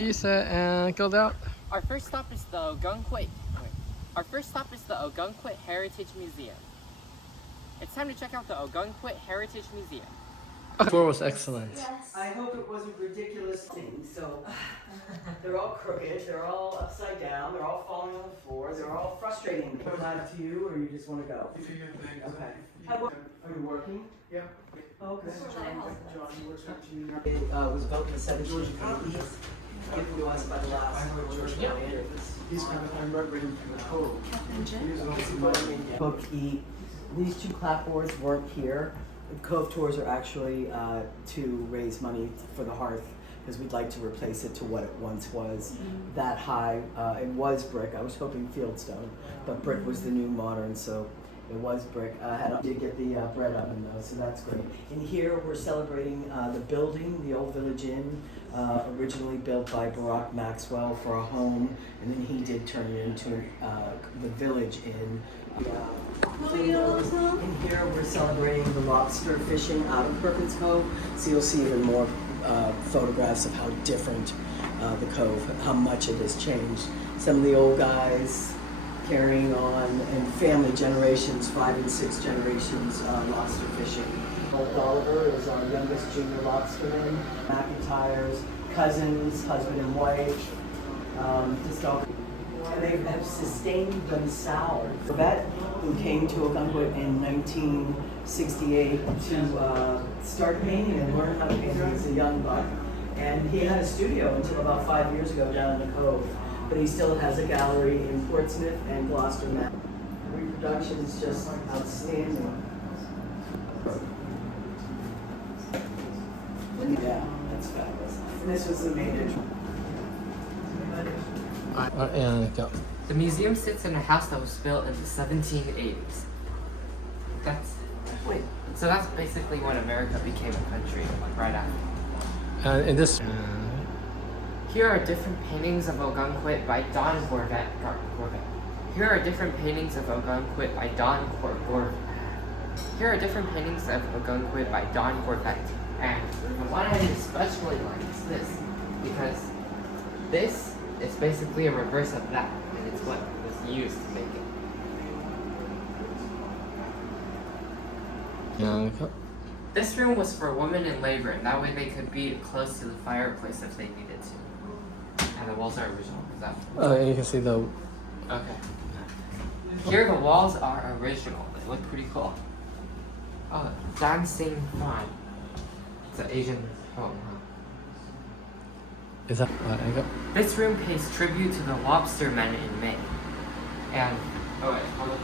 Set and go out. Our first stop is the Ogunquit. Our first stop is the Ogunquit Heritage Museum. It's time to check out the Ogunquit Heritage Museum. The tour was excellent. Yes. I hope it wasn't ridiculous things. So they're all crooked, they're all upside down, they're all falling on the floor, they're all frustrating. Put it out to you, or you just want to go? Okay. Are you working? Yeah. Okay. John, he works for you. It was built in the 1780s, given to us by the last George County. He's kind of right in the cove. Book these two clapboards weren't here. The Cove tours are actually to raise money for the hearth, because we'd like to replace it to what it once was. That high. It was brick. I was hoping fieldstone, but brick was the new modern, so it was brick. I did get the bread oven though, so that's great. In here we're celebrating the building, the old Village Inn, originally built by Barack Maxwell for a home, and then he did turn it into the Village Inn. In here we're celebrating the lobster fishing out of Perkins Cove, so you'll see even more photographs of how different the cove, how much it has changed. Some of the old guys carrying on, and family generations, 5 and 6 generations lobster fishing. Oliver is our youngest junior lobsterman. McIntyre's cousins, husband and wife, just all. And they have sustained themselves. Vet, who came to Ogunquit in 1968 to start painting and learn how to paint as a young buck. And he had a studio until about 5 years ago down in the Cove. But he still has a gallery in Portsmouth and Gloucester, Mass. Reproduction is just outstanding. Yeah, that's fabulous. And this was the main entrance. And go. The museum sits in a house that was built in the 1780s. So that's basically when America became a country, right after. And in this. Here are different paintings of Ogunquit by Don Gorvet. Here are different paintings of Ogunquit by Don Gorvet. Here are different paintings of Ogunquit by Don Gorvet. And the one I especially like is this, because this is basically a reverse of that, and it's what was used to make it. And go. This room was for women in labor, and that way they could be close to the fireplace if they needed to. And the walls are original. Is that? And you can see the. Okay. Here the walls are original. They look pretty cool. Oh, dancing fan. It's an Asian poem, huh? Is that? And go. This room pays tribute to the lobstermen in Maine. And oh wait, hold on.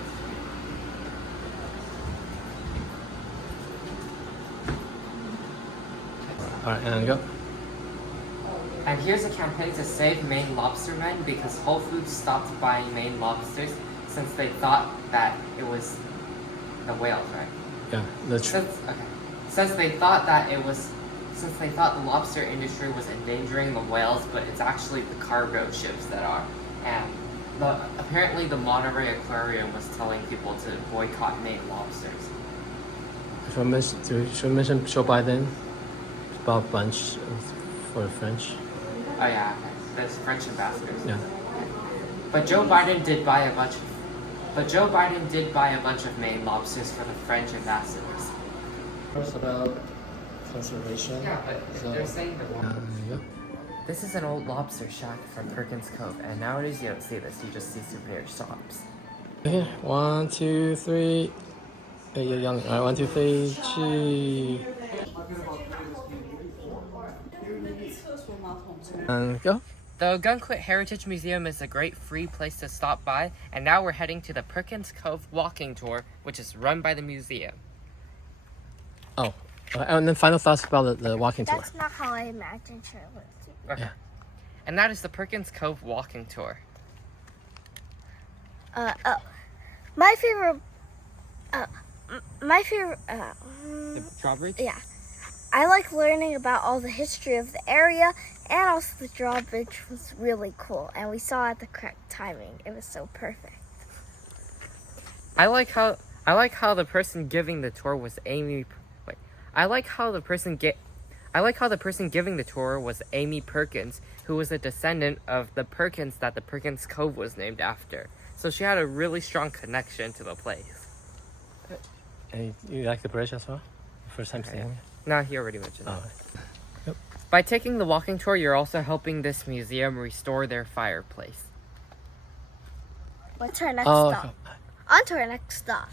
Alright, and go. And here's a campaign to save Maine lobstermen, because Whole Foods stopped buying Maine lobsters since they thought that it was the whales, right? Yeah, Since they thought the lobster industry was endangering the whales, but it's actually the cargo ships that are. And apparently the Monterey Aquarium was telling people to boycott Maine lobsters. Should we mention Joe Biden about bunch for French? Oh yeah, okay. There's French ambassadors. Yeah. But Joe Biden did buy a bunch of Maine lobsters for the French ambassadors. First about conservation. Yeah, but they're saying that. Yeah. This is an old lobster shack from Perkins Cove, and nowadays you don't see this, you just see souvenir shops. Okay, 1, 2, 3. Hey, you're young. Alright, 1, 2, 3. Gee. And go. The Ogunquit Heritage Museum is a great free place to stop by, and now we're heading to the Perkins Cove walking tour, which is run by the museum. Oh, and then final thoughts about the walking tour. That's not how I imagined it was. Okay. Yeah. And that is the Perkins Cove walking tour. My favorite. The drawbridge? Yeah. I like learning about all the history of the area, and also the drawbridge was really cool, and we saw at the correct timing. It was so perfect. I like how the person giving the tour was Amy. Wait, I like how the person I like how the person giving the tour was Amy Perkins, who was a descendant of the Perkins that the Perkins Cove was named after. So she had a really strong connection to the place. And you like the bridge as well? First time seeing it? No, he already mentioned that. Oh. Yep. By taking the walking tour, you're also helping this museum restore their fireplace. What's our next Oh, stop? okay. On to our next stop.